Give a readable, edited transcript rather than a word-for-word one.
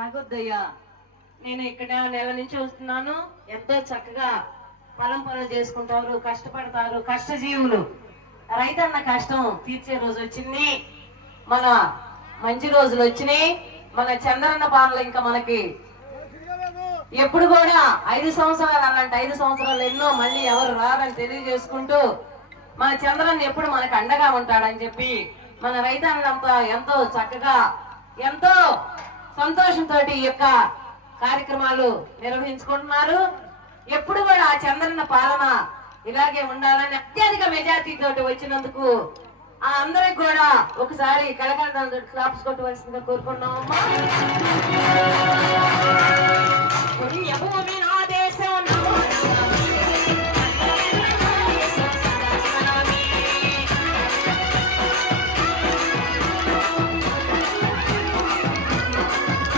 తాగొద్దయ్యా. నేను ఇక్కడ నెల నుంచి వస్తున్నాను. ఎంతో చక్కగా పొలం పనులు చేసుకుంటారు, కష్టపడతారు, కష్టజీవులు. రైతన్న కష్టం తీర్చే రోజు వచ్చింది, మన మంచి రోజులు వచ్చినాయి. మన చంద్రన్న పాలన ఇంకా మనకి ఎప్పుడు కూడా 5 సంవత్సరాలు అలాంటి 5 సంవత్సరాలు ఎన్నో మళ్ళీ ఎవరు రారని తెలియజేసుకుంటూ మన చంద్రన్న ఎప్పుడు మనకు అండగా ఉంటాడని చెప్పి మన రైతన్నంతా ఎంతో చక్కగా ఎంతో సంతోషంతో ఈ యొక్క కార్యక్రమాలు నిర్వహించుకుంటున్నారు. ఎప్పుడు కూడా ఆ చంద్రన్న పాలన ఇలాగే ఉండాలని అత్యధిక మెజార్టీ తోటి వచ్చినందుకు ఆ అందరికి కూడా ఒకసారి కళకళ క్లాప్స్ కొట్టవలసిందిగా కోరుకున్నామమ్మా.